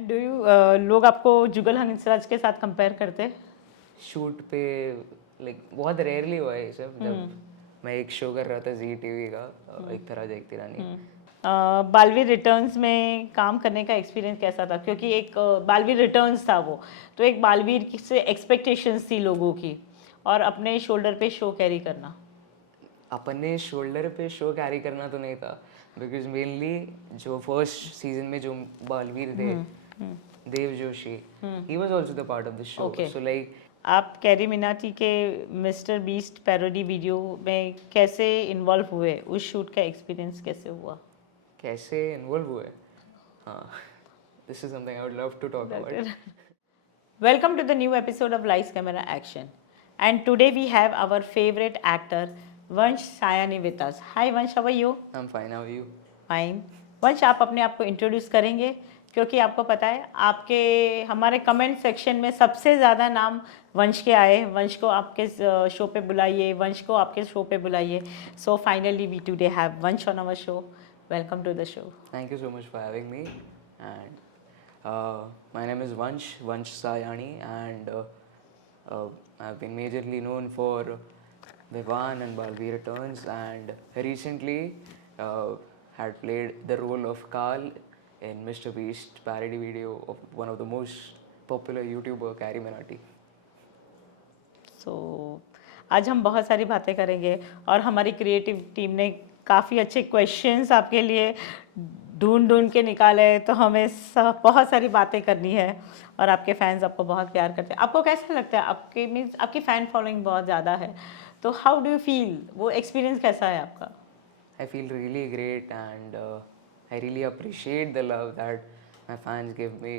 And do you लोग आपको जुगल हंसराज के साथ कंपेयर करते हैं? शूट पे लाइक बहुत रेयरली हुआ है ये सब, जब मैं एक शो कर रहा था जी टीवी का, एक तरह देखती रानी। बालवीर रिटर्न्स में काम करने का एक्सपीरियंस कैसा था? क्योंकि एक बालवीर रिटर्न्स था वो, तो एक बालवीर से एक्सपेक्टेशंस थी लोगों की, और अपने शोल्डर पे शो कैरी करना। अपने शोल्डर पे शो कैरी करना तो नहीं था, बिकॉज मेनली जो फर्स्ट सीजन में जो बालवीर थे, Dev Joshi, he was also the part of the show. Okay. So like आप कैरी मिनाटी के मिस्टर बीस्ट पैरोडी वीडियो में कैसे इन्वॉल्व हुए? उस शूट का एक्सपीरियंस कैसे हुआ? कैसे इन्वॉल्व हुए, हाँ, this is something I would love to talk about. Welcome to the new episode of Lights Camera Action. And today we have our favorite actor Vansh Sayani with us. Hi Vansh, how are you? I am fine, how are you? Fine. Vansh, आप अपने आप को introduce करेंगे? क्योंकि आपको पता है आपके हमारे कमेंट सेक्शन में सबसे ज़्यादा नाम वंश के आए। वंश को आपके शो पे बुलाइए, वंश को आपके शो पे बुलाइए। So finally we today have Vansh on our show. Welcome to the show. Thank you so much for having me. And my name is Vansh Sayani, and I've been majorly known for Vivan and Balvi Returns, and recently had played the role of Carl in Mr. Beast parody video of one of the most popular YouTuber, Carrie Minati. सो आज हम बहुत सारी बातें करेंगे, और हमारी creative team ने काफ़ी अच्छे क्वेश्चंस आपके लिए ढूंढ के निकाले, तो हमें बहुत सारी बातें करनी है। और आपके फैंस आपको बहुत प्यार करते हैं। आपको कैसा लगता है? आपके मीन्स आपकी फ़ैन फॉलोइंग बहुत ज़्यादा है, तो हाउ डू यू फील? वो एक्सपीरियंस कैसा है आपका? I feel really great, and I really appreciate the love that my fans give me.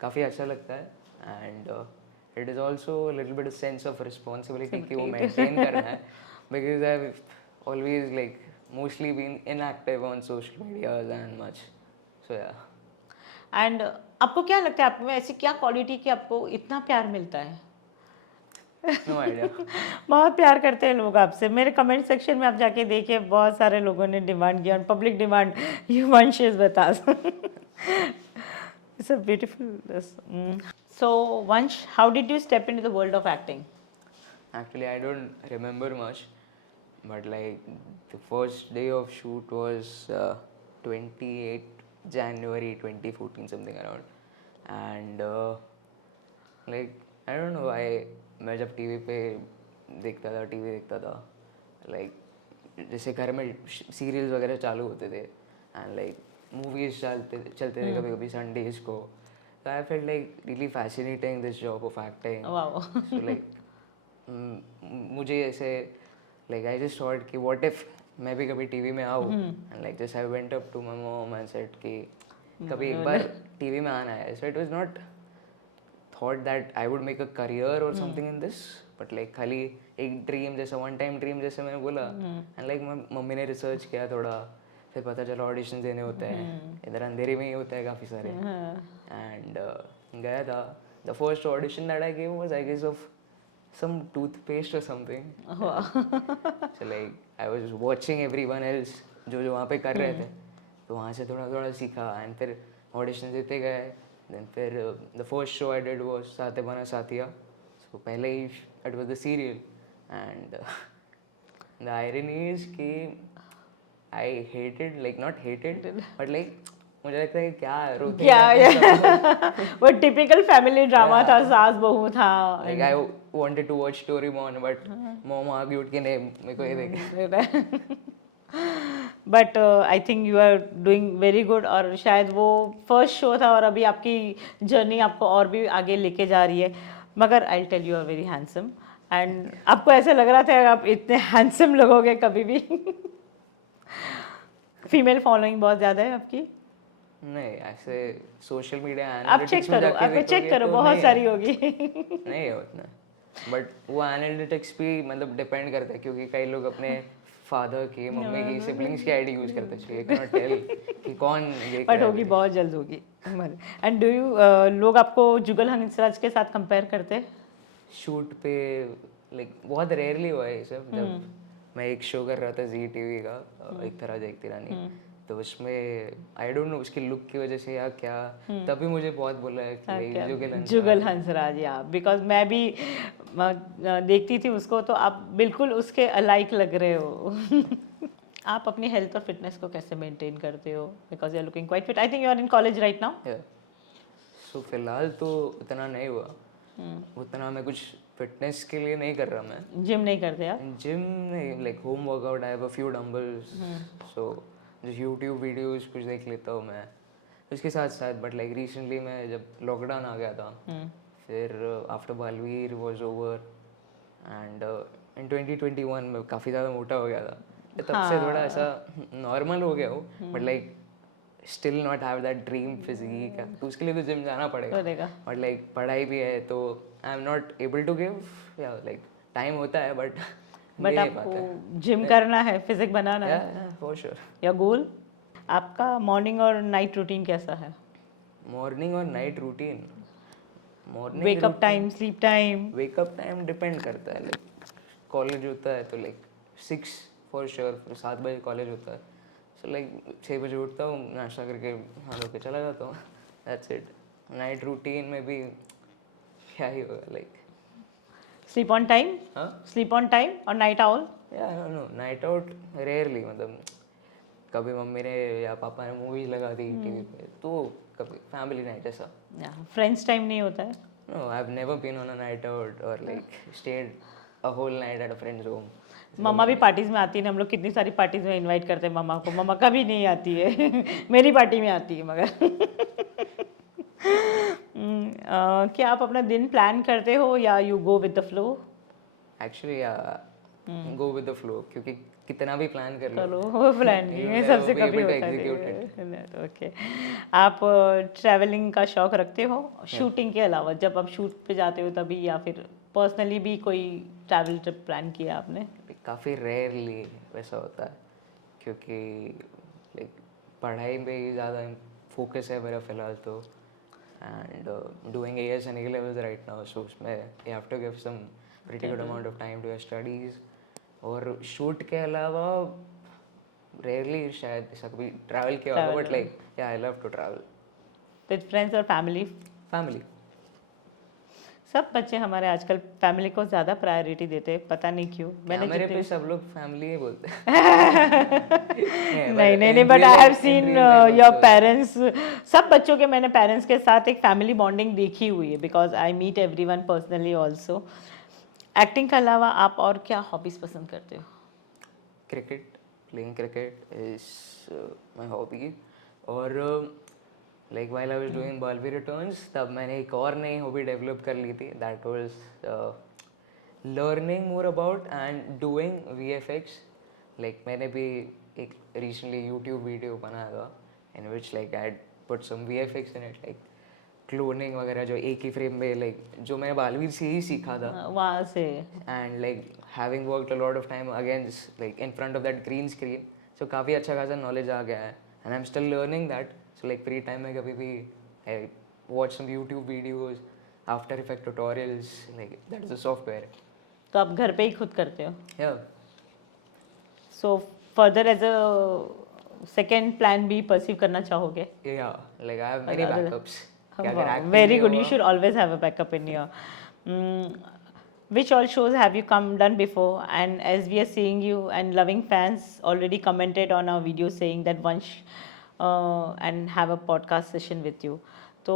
काफ़ी अच्छा लगता है, and it is also a little bit a sense of responsibility कि वो maintain करना है, because I've always like mostly been inactive on social medias and much, so yeah. And आपको क्या लगता है आप में ऐसी क्या क्वालिटी कि आपको इतना प्यार मिलता है? No idea. बहुत प्यार करते हैं लोग आपसे। मेरे कमेंट सेक्शन में आप जाके देखिए, बहुत सारे लोगों ने डिमांड किया, public demand, you Vansh is with us. It's a beautiful. So Vansh, how did you step into the world of acting? Actually, I don't remember much, but like the first day of shoot was 28 January 2014, something around. And like I don't know, मैं जब TV पे TV देखता था, like जैसे घर में serials वगैरह चालू होते थे, एंड लाइक मूवीज चलते थे कभी कभी संडेज को, so I felt like really fascinating this job of acting. Wow. So like मुझे ऐसे like I just thought कि what if मैं भी कभी टीवी में आऊँ, and like just I went up to my mom and said कि कभी एक बार टीवी में आना है. So it was not thought that I would make a career or something in this, but like खाली एक ड्रीम जैसा, वन टाइम ड्रीम जैसे मैंने बोला, एंड लाइक मम्मी ने रिसर्च किया थोड़ा, फिर पता चला ऑडिशन देने होते हैं, इधर अंधेरे में ही होता है काफ़ी सारे, एंड गया था. The first audition that I gave was I guess of some toothpaste or something. So like I was watching everyone else जो वहाँ पे कर रहे थे, तो वहाँ से थोड़ा थोड़ा सीखा, एंड फिर ऑडिशन देते गए. देन फिर the first show I did was Saath Nibhaana Saathiya. So पहले ही it was the serial, and the irony is कि I hated, like not hated, but like मुझे लगता है कि क्या रोते क्या वो टिपिकल फैमिली ड्रामा था, सास बहू था। Like I wanted to watch स्टोरीमोन, बट मॉम आर्ग्यूड कि नहीं मेरे को ये देखे. But I think you are doing very good, और शायद वो फर्स्ट शो था, और अभी आपकी जर्नी आपको और भी आगे लेके जा रही है। मगर I tell you are very handsome, and आपको ऐसे लग रहा था आप इतने हैंडसम लगोगे कभी भी। फीमेल फॉलोइंग बहुत ज़्यादा है आपकी? नहीं, ऐसे सोशल मीडिया आप चेक करो, आप चेक करो, बहुत सारी होगी। नहीं है उतना, बट वो एनालिटिक्स भी मतलब डिपेंड करता है, क्योंकि कई लोग अपने फादर की, मम्मी की, सिबलिंग्स की आईडी यूज करते हैं, so you cannot tell कि कौन ये बट होगी, बहुत जल्द होगी। एंड डू यू लोग आपको जुगल हंसराज के साथ कंपेयर करते हैं? शूट पे लाइक बहुत रेयरली हुआ है ये सब, जब मैं एक शो कर रहा था जी टीवी का, एक तरह देखती रानी, तो उसमें आई डोंट नो उसकी लुक की वजह से या क्या, तभी मुझे बहुत बोला है कि like, जुगल हंसराज, या बिकॉज मैं भी देखती थी उसको, तो आप बिल्कुल उसके अलाइक लग रहे हो। आप अपनी हेल्थ और फिटनेस को कैसे मेंटेन करते हो, because you are looking quite fit. I think you are in college right now. So फिलहाल तो उतना नहीं हुआ, उतना मैं कुछ फिटनेस के लिए नहीं कर रहा। मैं जिम नहीं करते आप? जिम नहीं, like home workout, I have a few dumbbells, so जो यूट्यूब वीडियोस कुछ देख लेता हूँ मैं उसके साथ साथ। बट लाइक रिसेंटली मैं जब लॉकडाउन आ गया था, फिर after Baalveer was over and in 2021 में काफ़ी ज़्यादा मोटा हो गया था, तो तब से थोड़ा ऐसा नॉर्मल हो गया हूँ, but like still not have that dream physique. तो उसके लिए तो जिम जाना पड़ेगा, बट लाइक पढ़ाई भी है तो I am not able to give, या लाइक टाइम होता है बट आपको जिम करना है, फिजिक बनाना है फॉर श्योर। या गोल? आपका मॉर्निंग और नाइट रूटीन कैसा है? मॉर्निंग और night routine, morning wake up time, sleep time? Wake up time depend करता है, लाइक कॉलेज होता है तो लाइक 6 फॉर श्योर, 7 बजे कॉलेज होता है, सो लाइक 6 बजे उठता हूँ, नाश्ता करके हाँ धो के चला जाता हूँ, दैट्स इट। नाइट रूटीन में भी क्या ही होगा, लाइक स्लीप ऑन टाइम? हाँ, स्लीप ऑन टाइम और नाइट आउल? या नो, नाइट आउट रेयरली, मतलब कभी मम्मी ने या पापा ने मूवी लगा दी टीवी पे तो कभी फैमिली नाइट ऐसा। फ्रेंड्स टाइम नहीं होता है? No, I have never been on a night out और like stayed a whole night at a friends home. मम्मा भी पार्टीज में आती है, हम लोग कितनी सारी पार्टीज में इनवाइट करते हैं मम्मा को, मम्मा कभी नहीं आती है। मेरी पार्टी में आती है मगर। क्या आप अपना दिन प्लान करते हो या you go with the flow? Actually go with the flow, क्योंकि कितना भी प्लान कर लो चलो वो प्लान नहीं है, सबसे कभी होता है। ओके, आप ट्रैवलिंग का शौक रखते हो शूटिंग के अलावा? जब आप शूट पे जाते हो तभी, या फिर पर्सनली भी कोई ट्रैवल ट्रिप प्लान किया आपने? काफ़ी रेयरली वैसा होता है, क्योंकि लाइक पढ़ाई पे ही ज़्यादा फोकस है मेरा फ़िलहाल तो, and doing AS and A-levels right now, so उसमें you have to give some pretty good amount of time to your studies. और शूट के अलावा रेयरली शायद ऐसा कभी ट्रैवल किया होगा, but like yeah I love to travel with friends और फैमिली? फैमिली। सब बच्चे हमारे आजकल फैमिली को ज़्यादा प्रायोरिटी देते हैं, पता नहीं क्यों। मैंने मेरे पे सब लोग फैमिली ही बोलते हैं। नहीं, but I have seen your parents, सब बच्चों के मैंने पेरेंट्स के साथ एक फैमिली बॉन्डिंग देखी हुई है, because I meet everyone personally also. Acting के अलावा आप और क्या हॉबीज पसंद करते हो? Cricket, playing cricket is my hobby. और like while I was doing Baalveer returns, तब मैंने एक और नई हॉबी डेवलप कर ली थी, that was learning more about and doing VFX। Like मैंने भी एक रिसेंटली यूट्यूब वीडियो बनाया था in which like I put some VFX in it, like cloning वगैरह, जो एक ही फ्रेम में, लाइक जो मैंने बालवीर से ही सीखा था वहाँ से। And like having worked a lot of time against like in front of that green screen, so काफ़ी अच्छा खासा नॉलेज आ गया है and I am still learning that. So like free time में कभी भी I watch some YouTube videos, after effect tutorials, like that is a software. तो आप घर पे ही खुद करते हो? या so further as a second plan भी परसीव करना चाहोगे? या like I have many backups. Very good. You should always have a backup in your. Which all shows have you come done before? And as we are seeing you and loving fans already commented on our video saying that once and have a podcast session with you. तो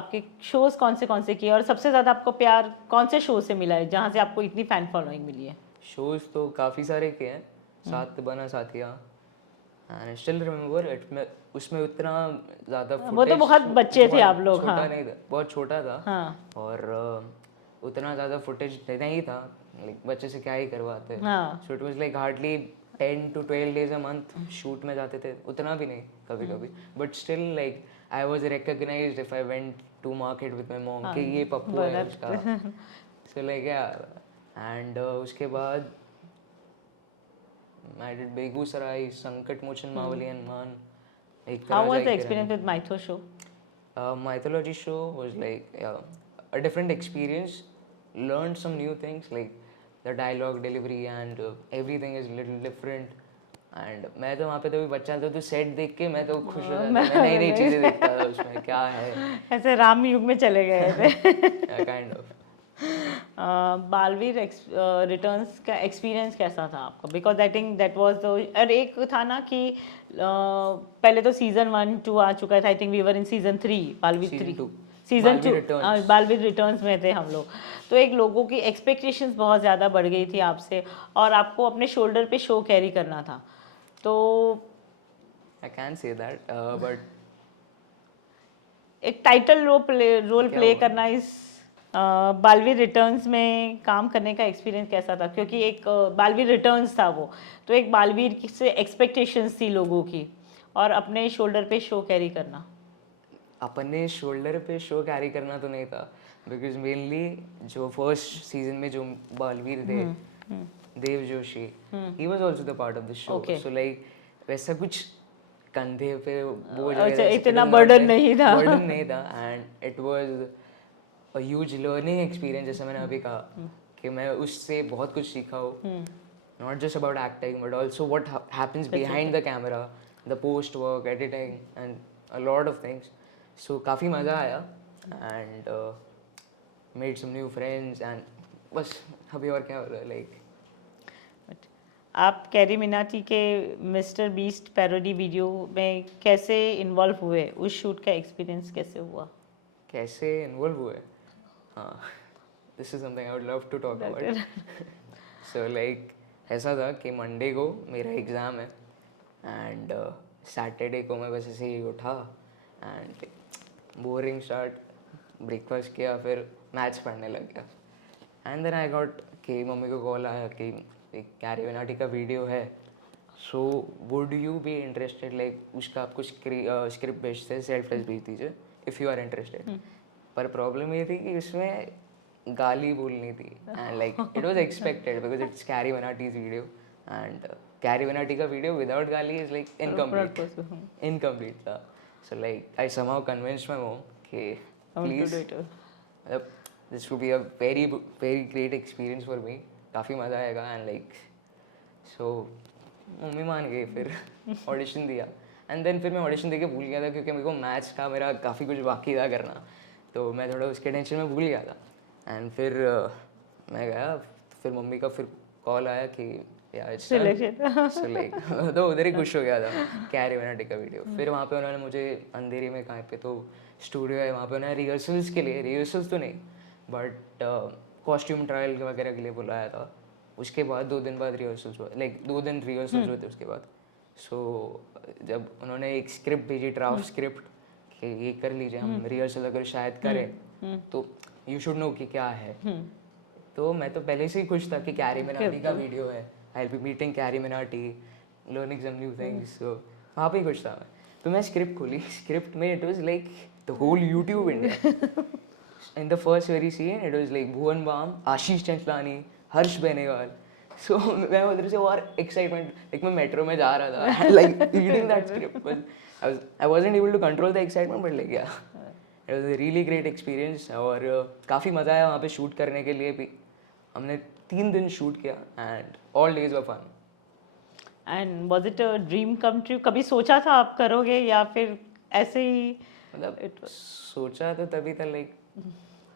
आपके shows कौन से किए और सबसे ज़्यादा आपको प्यार कौन से शो से मिला है जहाँ से आपको इतनी फैन फॉलोइंग मिली है? शोज तो काफ़ी सारे किए हैं, साथ बना साथिया एंड स्टिल रिमेंबर इट में, उसमें उतना ज़्यादा वो तो बहुत बच्चे थे आप लोग। छोटा नहीं था, बहुत छोटा था। हाँ। और उतना ज़्यादा फुटेज नहीं था, लाइक बच्चे से क्या ही करवाते। हाँ। So it was like hardly 10 to 12 days a month shoot में जाते थे, उतना भी नहीं कभी कभी, but still like I was recognized if I went to market with my mom कि ये पप्पू है उसका। सो लाइक या एंड उसके बाद I did Begusarai, Sankat Mochan Mavali and Man. How was the experience with Mytho show? Mythology show was like a different experience. Learned some new things, like the dialogue delivery and everything is little different. And मैं तो वहाँ पे तो भी बच्चा था, तो set देख के मैं तो खुश हो जाता, मैं नई नई चीज़ें देखता था उसमें क्या है, ऐसे राम युग में चले गए थे। Kind of. बालवीर रिटर्न्स का एक्सपीरियंस कैसा था आपका? Because I think that was और एक था ना कि पहले तो सीजन 1-2 आ चुका था, I think we were in season 3, Baalveer 3, Season 2, season 2 Baalveer Returns। Baalveer returns में थे हम लोग। तो एक लोगों की एक्सपेक्टेशंस बहुत ज़्यादा बढ़ गई थी आपसे, और आपको अपने शोल्डर पे शो कैरी करना था, तो I can say that, but एक टाइटल रोल क्या प्ले हुआ? करना इस बालवीर रिटर्न्स में काम करने का एक्सपीरियंस कैसा था? क्योंकि एक बालवीर रिटर्न्स था वो, तो एक बालवीर से एक्सपेक्टेशंस थी लोगों की, और अपने शोल्डर पे शो कैरी करना। अपने शोल्डर पे शो कैरी करना तो नहीं था, बिकॉज मेनली जो फर्स्ट सीजन में जो बालवीर थे, Dev Joshi, he was also the part of the show, Okay. So like वैसा कुछ कंधे पे बोझ अच्छा, इतना burden नहीं था। बर्डन नहीं था, and it was a huge learning experience, जैसे मैंने अभी कहा कि मैं उससे बहुत कुछ सीखा हूँ, not just about acting but also what happens behind the camera, the post work, editing and a lot of things. So काफ़ी मज़ा आया, and made some new friends, and बस अभी और क्या हो रहा है, like आप कैरी मिनाटी के मिस्टर बीस्ट पैरोडी वीडियो में कैसे इन्वॉल्व हुए? उस शूट का एक्सपीरियंस कैसे हुआ? कैसे इन्वॉल्व हुए, हाँ, this is something I would love to talk about. So like ऐसा था कि मंडे को मेरा एग्ज़ाम है, एंड सैटरडे को मैं बस ऐसे ही उठा, एंड बोरिंग स्टार्ट, ब्रेकफास्ट किया, फिर मैथ्स पढ़ने लग गया, एंड देन आई गॉट कि मम्मी को कॉल आया कि एक कैरी मिनाटी का वीडियो है, so would you be interested, like उसका आपको स्क्रिप्ट भेजते हैं, सेल्फ टेस्ट भेज दीजिए इफ़ यू आर इंटरेस्टेड। पर प्रॉब्लम ये थी कि उसमें गाली बोलनी थी, and like it was expected because it's carry Minati's video, and carry Minati का वीडियो विदाउट गाली इज लाइक इनकम्प्लीट था। So like I somehow convinced my mom कि प्लीज, मतलब this would be a very very great experience for me, काफ़ी मज़ा आएगा, and like so mummy मान गई, फिर ऑडिशन दिया, एंड देन फिर मैं ऑडिशन दे के भूल गया था, क्योंकि मेरे को मैथ्स का मेरा काफ़ी कुछ बाकी था करना, तो मैं थोड़ा उसके टेंशन में भूल गया था, एंड फिर मैं गया, फिर मम्मी का फिर कॉल आया कि यार सिलेक्शन। सो लाइक तो उधर ही खुश हो गया था, कैरी मिनाटी का वीडियो। फिर वहाँ पे उन्होंने मुझे अंधेरी में कहाँ पे तो स्टूडियो है, वहाँ पे उन्होंने रिहर्सल्स के लिए, रिहर्सल्स तो नहीं बट कॉस्ट्यूम ट्रायल वगैरह के लिए बुलाया था। उसके बाद 2 दिन बाद रिहर्सल्स हुआ, लाइक 2 दिन रिहर्सल्स हुए थे उसके बाद। सो जब उन्होंने एक स्क्रिप्ट भेजी, ड्राफ्ट स्क्रिप्ट, कि ये कर लीजिए, हम रिहर्सल अगर शायद करें तो यू शुड नो कि क्या है, तो मैं तो पहले से ही खुश था कि कैरी मिनाटी का वीडियो है, I will be meeting Carry Minati, learning some new things, so वहाँ पे ही खुश था मैं। तो मैं स्क्रिप्ट खोली, स्क्रिप्ट में it was like the whole YouTube India. In the first very scene, it was like Bhuvan Bam, Ashish Chanchlani, Harsh Beniwal. So मैं उधर से और एक्साइटमेंट, लाइक मैं मेट्रो में जा रहा था, and like reading that script was, I wasn't able to control the excitement, but like yeah, it was a really great experience, और काफ़ी मज़ा आया वहाँ पे शूट करने के लिए भी। हमने 3 दिन शूट किया, and all days were fun. And was it a dream come true? कभी सोचा था आप करोगे, या फिर ऐसे ही? मतलब सोचा तो तभी था, लाइक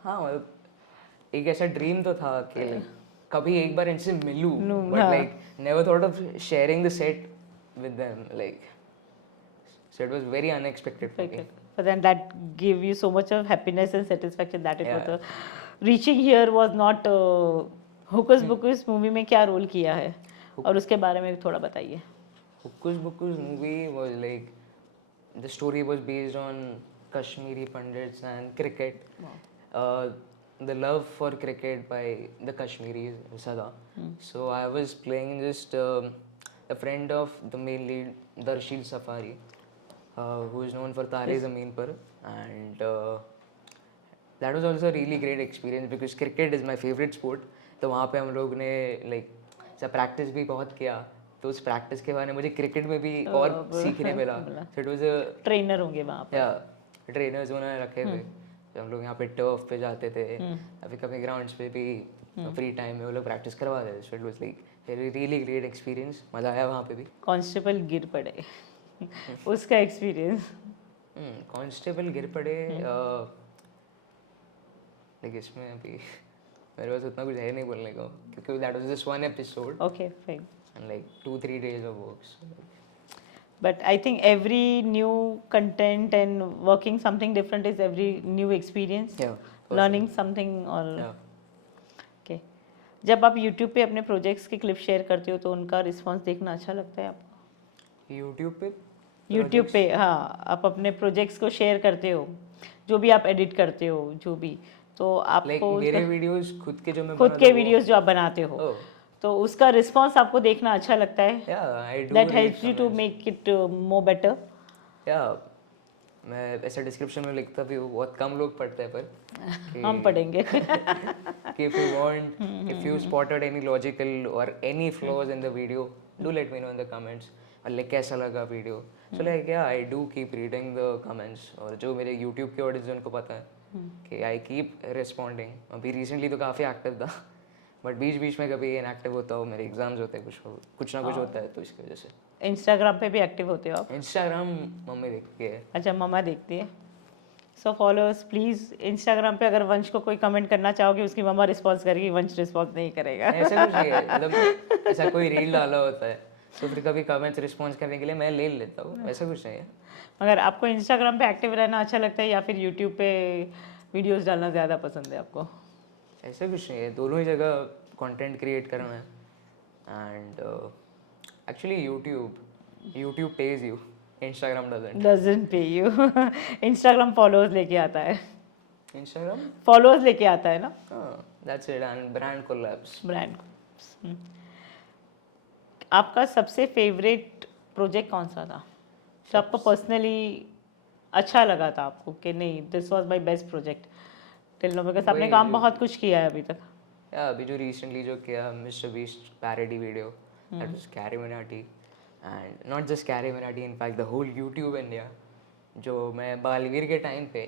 हाँ, मतलब एक ऐसा ड्रीम तो था कि लाइक कभी एक बार इनसे मिलूं, but like never thought of sharing the set with them, like so it was very unexpected for me. But then that gave you so much of happiness and satisfaction that it was reaching here was not Hocus Pocus movie में क्या role किया है, और उसके बारे में थोड़ा बताइए। Hocus Pocus movie was like, the story was based on Kashmiri Pandits and cricket. The love for cricket by the Kashmiris, Sada. So I was playing just a friend of the main lead, Darshil Safari, who is known for Tare Zameen Par, and that was also a really great experience because cricket is my favorite sport. तो वहाँ पे हम लोग ने like सब practice भी बहुत किया, तो उस प्रैक्टिस के बाद मुझे क्रिकेट में भी और सीखने मिला। So it was a trainer होंगे वहाँ पर? या ट्रेनर्स उन्होंने रखे थे, तो हम लोग यहाँ पे टर्फ पे जाते थे, अभी कभी ग्राउंड्स पे भी फ्री टाइम में वो लोग प्रैक्टिस करवाते थे। सो it was like really great experience, मज़ा आया वहाँ पे भी। कांस्टेबल गिर पड़े उसका एक्सपीरियंस। कांस्टेबल गिर पड़े, लाइक इसमें अभी मेरे पास उतना कुछ है नहीं बोलने को, क्योंकि that was just one episode okay fine. And like 2-3 days of work. But I think every new content and working something different is every new experience, Yeah, learning something or yeah. okay. जब आप YouTube पे अपने projects की clip share करते हो तो उनका response देखना अच्छा लगता है आपको? YouTube पे YouTube पे हाँ, आप अपने प्रोजेक्ट्स को शेयर करते हो, जो भी आप एडिट करते हो, जो भी, तो लाइक आपको मेरे वीडियोस खुद के जो मैं खुद बनाता के हूँ, वीडियोस जो आप बनाते हो, oh, तो उसका रिस्पांस आपको देखना अच्छा लगता है? yeah, I do That read helps you to comments. make it more better. Yeah, मैं ऐसा डिस्क्रिप्शन में लिखता भी हूँ, बहुत कम लोग पढ़ते हैं पर हम पढ़ेंगे कि if you want, if you spotted any logical or any flaws in the video, do let me know in the comments. और like कैसा लगा video? So like yeah, I do keep reading the comments, और जो मेरे YouTube के audience उनको पता है कि I keep responding. अभी recently तो काफ़ी एक्टिव था, बट बीच बीच में कभी इनएक्टिव होता हो, मेरे एग्जाम्स होते हैं, कुछ ना कुछ होता है, तो इसकी वजह से। इंस्टाग्राम पे भी एक्टिव होते हो आप? इंस्टाग्राम मम्मी देखती है। अच्छा, मम्मा देखती है। सो फॉलोअर्स प्लीज़, इंस्टाग्राम पे अगर वंश को कोई कमेंट करना चाहोगे, उसकी मम्मा रिस्पॉन्स करेगी, वंश रिस्पॉन्स नहीं करेगा। ऐसा कुछ नहीं है, मतलब ऐसा कोई रील डाला होता है तो फिर कभी कमेंट्स रिस्पॉन्स करने के लिए मैं ले लेता हूँ, ऐसा कुछ नहीं है। मगर आपको इंस्टाग्राम पे एक्टिव रहना अच्छा लगता है या फिर यूट्यूब पे वीडियोस डालना ज़्यादा पसंद है आपको? ऐसा कुछ नहीं है, दोनों ही जगह कंटेंट क्रिएट करना है। And actually YouTube page you, Instagram doesn't पे यू इंस्टाग्राम फॉलोअर्स लेके आता है, इंस्टाग्राम फॉलोअर्स लेके आता है ना, that's it, and brand collabs. Brand. आपका सबसे फेवरेट प्रोजेक्ट कौन सा था जो आपको पर्सनली अच्छा लगा था आपको कि नहीं this was my best project till now? Because आपने काम बहुत कुछ किया है अभी तक। या अभी जो रिसेंटली जो किया Mister Beast parody video, that was Carry Minati, and not just Carry Minati, in fact the whole YouTube India. जो मैं बालवीर के टाइम पे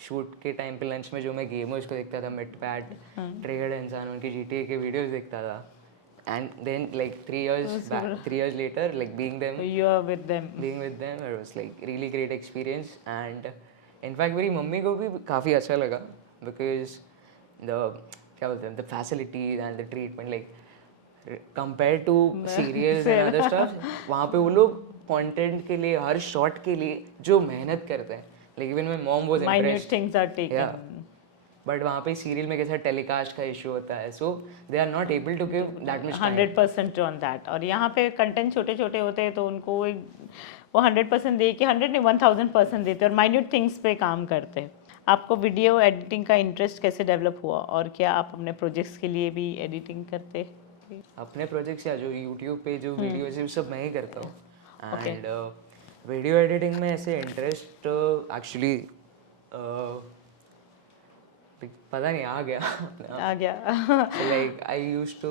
शूट के टाइम पे लंच में जो मैं गेमर्स को देखता था, मिड पैट ट्रिगर्ड इंसान, उनके GTA के वीडियोस देखता था, and then like 3 years later, like being with them, it was like really great experience. And in fact मेरी मम्मी को भी काफ़ी अच्छा लगा, because the क्या बोलते हैं, the facilities and the treatment, like compared to serials and other stuff, वहाँ पे वो लोग content के लिए, हर shot के लिए जो मेहनत करते हैं, like even my mom was impressed. Minute things are taken. Yeah. But वहाँ पे सीरियल में कैसा टेलीकास्ट का इशू होता है, so they are not able to give that much 100% on that. और यहाँ पे कंटेंट छोटे छोटे होते हैं तो उनको वो 100% दे के 100 नहीं 1000% देते हैं और माइन्यूट थिंग्स पे काम करते हैं। आपको वीडियो एडिटिंग का इंटरेस्ट कैसे डेवलप हुआ और क्या आप अपने प्रोजेक्ट्स के लिए भी एडिटिंग करते? अपने प्रोजेक्ट्स या जो यूट्यूब पे जो वीडियोस है सब मैं ही करता हूँ। एंड वीडियो एडिटिंग में ऐसे इंटरेस्ट एक्चुअली पता नहीं आ गया like I used to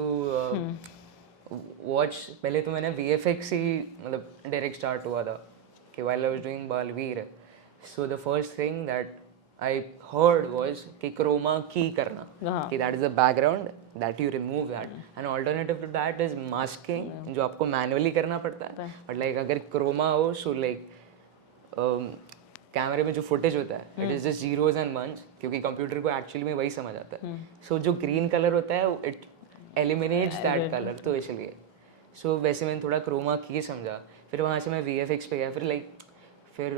watch. पहले तो मैंने VFX ही मतलब डायरेक्ट स्टार्ट हुआ था कि while I was doing Baalveer, so the first thing that I heard was कि क्रोमा की करना, कि that is the background that you remove that, and alternative to that is masking जो आपको मैनुअली करना पड़ता है, बट लाइक अगर क्रोमा हो सो लाइक कैमरे में जो फुटेज होता है it is just zeros and ones, क्योंकि कंप्यूटर को एक्चुअली में वही समझ आता है। सो जो ग्रीन कलर होता है इट एलिमिनेट्स दैट कलर, तो इसलिए सो वैसे मैंने थोड़ा क्रोमा की समझा, फिर वहाँ से मैं VFX पे गया, फिर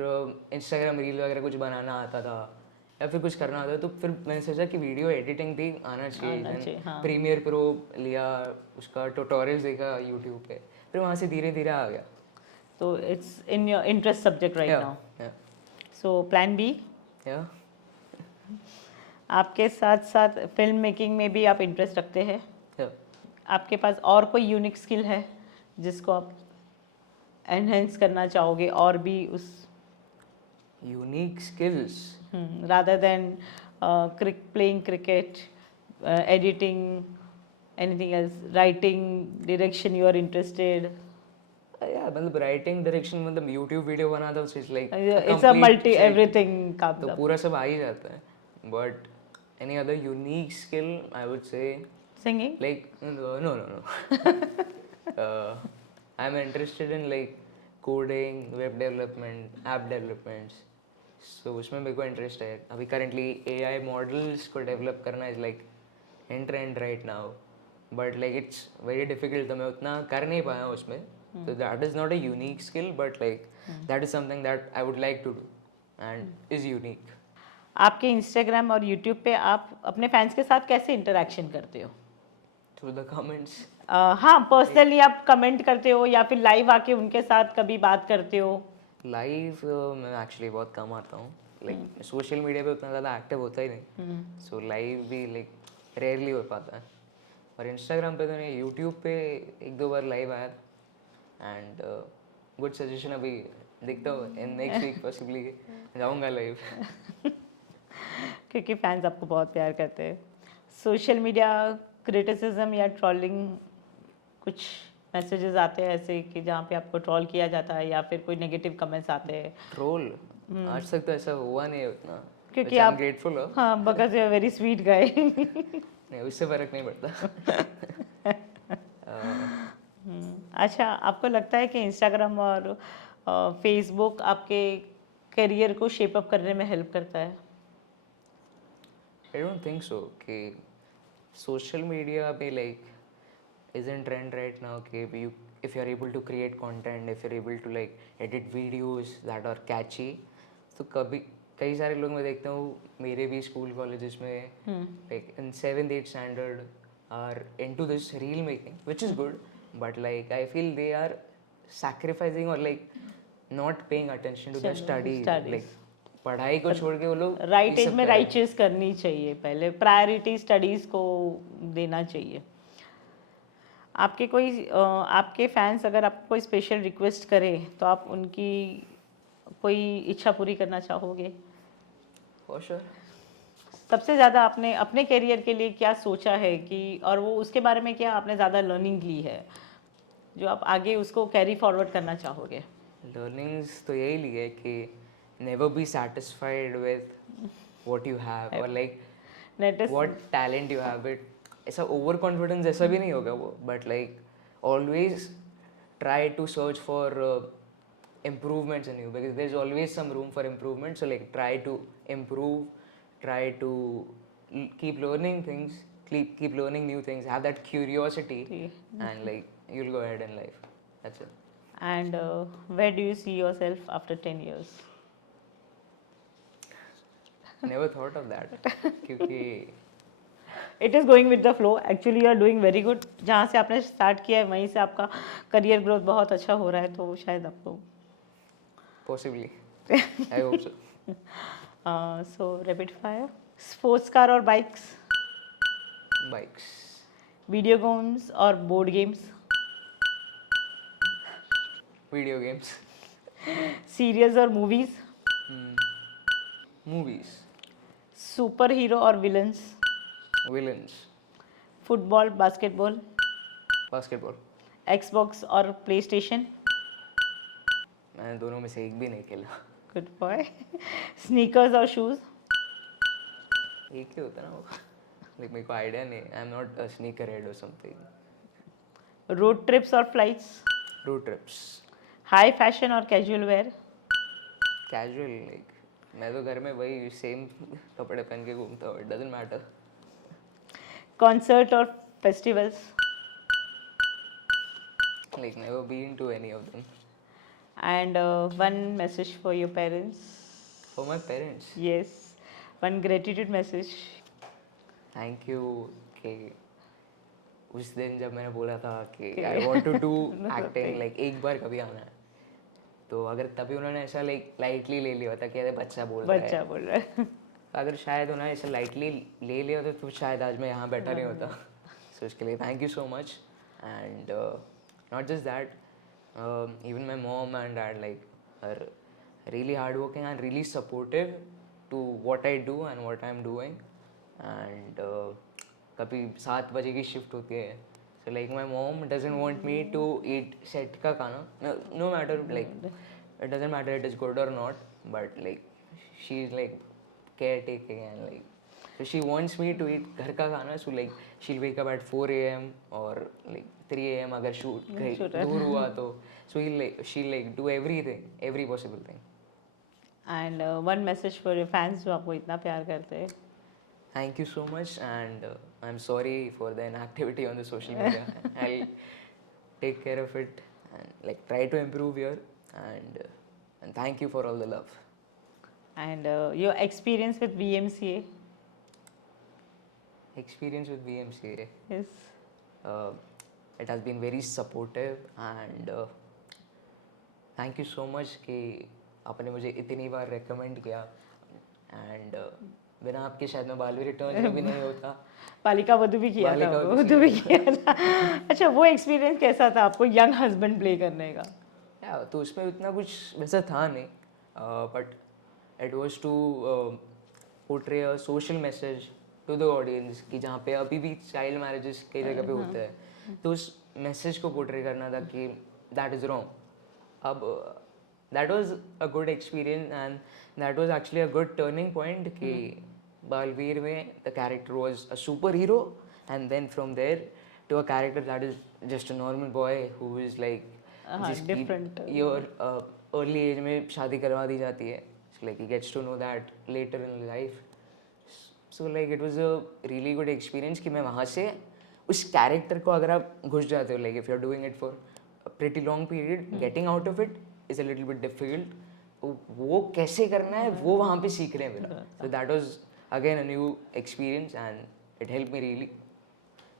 इंस्टाग्राम रील वगैरह कुछ बनाना आता था या फिर कुछ करना आता, तो फिर मैंने सोचा कि वीडियो एडिटिंग भी आना चाहिए। प्रीमियर प्रो लिया, उसका ट्यूटोरियल्स देखा यूट्यूब पे, फिर वहाँ से धीरे धीरे आ गया। तो it's in your interest subject right now. So plan B, आपके साथ साथ फिल्म मेकिंग में भी आप इंटरेस्ट रखते हैं? आपके पास और कोई यूनिक स्किल है जिसको आप एनहेंस करना चाहोगे और भी उस unique skills rather than playing cricket, editing, anything else, writing, direction you are interested? या मतलब राइटिंग डायरेक्शन मतलब यूट्यूब वीडियो बनाता हूँ, it's like it's a multi everything का तो पूरा सब आ ही जाता है, but any other unique skill I would say Singing? Like no. I'm interested in like coding, web development, app developments. So उसमें मेरे को इंटरेस्ट है. अभी currently AI models को डेवलप करना is like in trend right now. But like it's very difficult. तो मैं उतना कर नहीं पाया उसमें. So that is not a unique skill, but like that is something that I would like to do and is unique. आपके Instagram और YouTube पे आप अपने फैंस के साथ कैसे इंटरेक्शन करते हो? Through the comments. हाँ, पर्सनली आप कमेंट करते हो या फिर लाइव आके उनके साथ कभी बात करते हो? लाइव मैं एक्चुअली बहुत कम आता हूँ. लाइक सोशल मीडिया पे उतना ज़्यादा एक्टिव होता ही नहीं. सो लाइव भी लाइक रेयरली हो पाता है. और इंस्टाग्राम पे तो नहीं, यूट्यूब पे एक दो बार लाइव आया. And good suggestion. अभी देखता हूँ इन नेक्स्ट वीक पॉसिबली जाऊँगा लाइव. क्योंकि फैंस आपको बहुत प्यार करते हैं. सोशल मीडिया क्रिटिसिज्म या ट्रोलिंग, कुछ मैसेजेस आते हैं ऐसे कि जहाँ पे आपको ट्रोल किया जाता है या फिर कोई नेगेटिव कमेंट्स आते हैं? ट्रोल आज तक तो ऐसा हुआ नहीं है उतना. क्योंकि आप ग्रेटफुल हो. हाँ, because you are very sweet guy. नहीं, उससे फर्क नहीं पड़ता. अच्छा, आपको लगता है कि इंस्टाग्राम और फेसबुक आपके करियर को शेप अप करने में हेल्प करता है? I don't think so. कि social media पे like is in trend right now. कि you if you're able to create content, if you're able to like edit videos that are catchy, तो कभी कई सारे लोग मैं देखता हूँ मेरे भी स्कूल कॉलेजेस में like in 7th 8th standard are into this reel making, which is good, but like I feel they are sacrificing or like not paying attention to their studies. Like पढ़ाई को छोड़ के वो लोग right as में right चीज करनी चाहिए. पहले प्रायोरिटी स्टडीज को देना चाहिए. आपके कोई आपके फैंस अगर आपको कोई स्पेशल रिक्वेस्ट करे तो आप उनकी कोई इच्छा पूरी करना चाहोगे? For sure. सबसे ज़्यादा आपने अपने करियर के लिए क्या सोचा है कि, और वो उसके बारे में क्या आपने ज़्यादा लर्निंग ली है जो आप आगे उसको कैरी फॉरवर्ड करना चाहोगे? लर्निंग्स तो यही ली है कि never be satisfied with what you have or like what talent you have. It ऐसा ओवर कॉन्फिडेंस ऐसा भी नहीं होगा वो, but like always try to search for improvements in you, because there's always some room for improvement. So like try to improve, try to keep learning things, keep learning new things, have that curiosity, and like you'll go ahead in life. That's it. And where do you see yourself after 10 years? Never thought of that. क्योंकि it is going with the flow. Actually you are doing very good. जहाँ से आपने start किया है वहीं से आपका career growth बहुत अच्छा हो रहा है, तो शायद आपको possibly. I hope so. So rapid fire. Sports car और बाइक्स? Bikes. वीडियो गेम्स और board games? Video games. Serials और मूवीज? Movies. सुपर हीरो और villains? Villains. Football basketball? Basketball. Xbox और प्ले स्टेशन? मैंने दोनों में से एक भी नहीं खेला. Good boy. स्नीकर्स और शूज? एक ही होता ना वो. लाइक मेरे को आइडिया नहीं. आई am not a sneaker head और समथिंग. रोड ट्रिप्स और flights? Road trips. High fashion और कैजुअल वेयर? कैजुअल. लाइक मैं तो घर में वही सेम कपड़े पहन के घूमता हूँ. It doesn't matter. कॉन्सर्ट और festivals? Like never been to any of them. And one message for your parents. For my parents. Yes, one gratitude message. Thank you कि उस दिन जब मैंने बोला था कि I want to do acting, like एक बार कभी आना है, तो अगर तभी उन्होंने ऐसा लाइक लाइटली ले लिया होता कि अरे बच्चा बोल रहा है, अगर शायद उन्होंने ऐसा लाइटली ले लिया होता तो शायद आज मैं यहाँ बैठा नहीं होता. सो इसके लिए thank you so much. And not just that, even my mom and dad like are really hardworking and really supportive to what I do and what I'm doing. And कभी 7 बजे की शिफ्ट होती है, so like my mom doesn't want me to eat set का खाना, no matter like it doesn't matter it is good or not, but like she's like caretaking and like So she wants me to eat घर का खाना, so like she'll wake up at 4 a.m. or like 3 a.m. अगर shoot कहीं दूर हुआ तो, so she'll like do everything, every possible thing. And one message for your fans जो आपको इतना प्यार करते हैं. Thank you so much, and I'm sorry for the inactivity on the social media. I'll take care of it and like try to improve here, and thank you for all the love. And your experience with VMCA Experience with VMCA. Is It has been very supportive, and thank you so much कि आपने मुझे इतनी बार recommend किया, and बिना आपके शायद मैं Baalveer return भी नहीं होता. पालिका वधू भी किया था, पालिका वधू वधू भी किया था. अच्छा, वो एक्सपीरियंस कैसा था आपको यंग हस्बैंड प्ले करने का? तो उसमें उतना कुछ वैसा था नहीं, but it was to portray a social message to the audience कि जहाँ पे अभी भी चाइल्ड मैरिजेस कई जगह पे होते हैं, तो उस मैसेज को पोर्ट्रे करना था कि दैट इज़ रॉन्ग. अब that was a good experience, and that was actually a good turning point कि बालवीर में the character was a super hero, and then from there to a character that is just a normal boy who is like different. Your early age में शादी करवा दी जाती है. Like he gets to know that later in life. So like it was a really good experience कि मैं वहाँ से उस कैरेक्टर को अगर आप घुस जाते हो, like if you are doing it for a pretty long period, getting out of it is a little bit difficult. वो कैसे करना है वो वहाँ पे सीख रहे हैं मेरा. So that was again a new experience, and it help me really.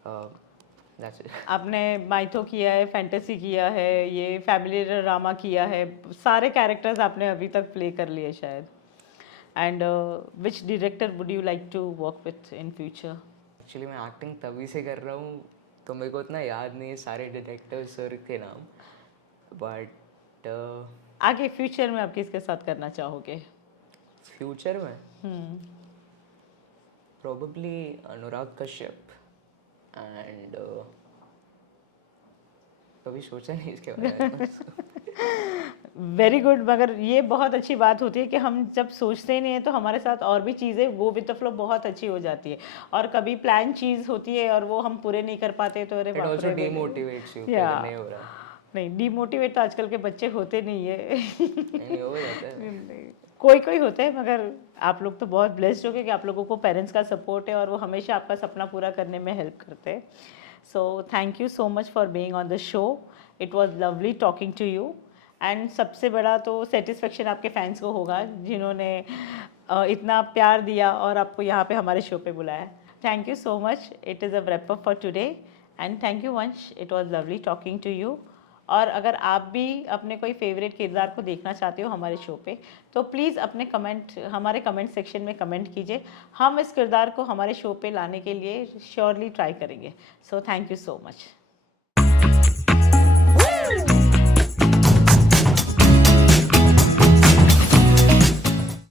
That's it. आपने माइथो किया है, फैंटेसी किया है, ये फैमिली ड्रामा किया है, सारे कैरेक्टर्स आपने अभी तक प्ले कर लिए शायद. And which director would you like to work with in future? Actually मैं एक्टिंग तभी से कर रहा हूँ तो मेरे को इतना याद नहीं है सारे डायरेक्टर्स सर के नाम, बट आगे फ्यूचर में आप किसके साथ करना चाहोगे? फ्यूचर में प्रोबेबली अनुराग कश्यप, एंड कभी सोचा नहीं इसके बारे में. Very good. मगर ये बहुत अच्छी बात होती है कि हम जब सोचते ही नहीं है तो हमारे साथ और भी चीज़ें वो विद द फ्लो बहुत अच्छी हो जाती है, और कभी प्लान चीज़ होती है और वो हम पूरे नहीं कर पाते तो अरे इट बाप आल्सो रे. डीमोटिवेट्स यू. Yeah. नहीं हो रहा. नहीं, डीमोटिवेट तो आजकल के बच्चे होते नहीं है. नहीं हो जाता है. कोई कोई होते हैं, मगर आप लोग तो बहुत ब्लेस्ड हो गए कि आप लोगों को पेरेंट्स का सपोर्ट है और वो हमेशा आपका सपना पूरा करने में हेल्प करते हैं. So thank you so much for being on the show. It was lovely talking to you, and सबसे बड़ा तो सेटिस्फेक्शन आपके फैंस को होगा जिन्होंने इतना प्यार दिया और आपको यहाँ पे हमारे शो पे बुलाया. Thank you so much. It is a wrap up for today, and thank you Vansh. It was lovely talking to you. और अगर आप भी अपने कोई फेवरेट किरदार को देखना चाहते हो हमारे शो पे, तो प्लीज़ अपने कमेंट हमारे कमेंट सेक्शन में कमेंट कीजिए. हम इस किरदार को हमारे शो पे लाने के लिए श्योरली ट्राई करेंगे. सो थैंक यू सो मच.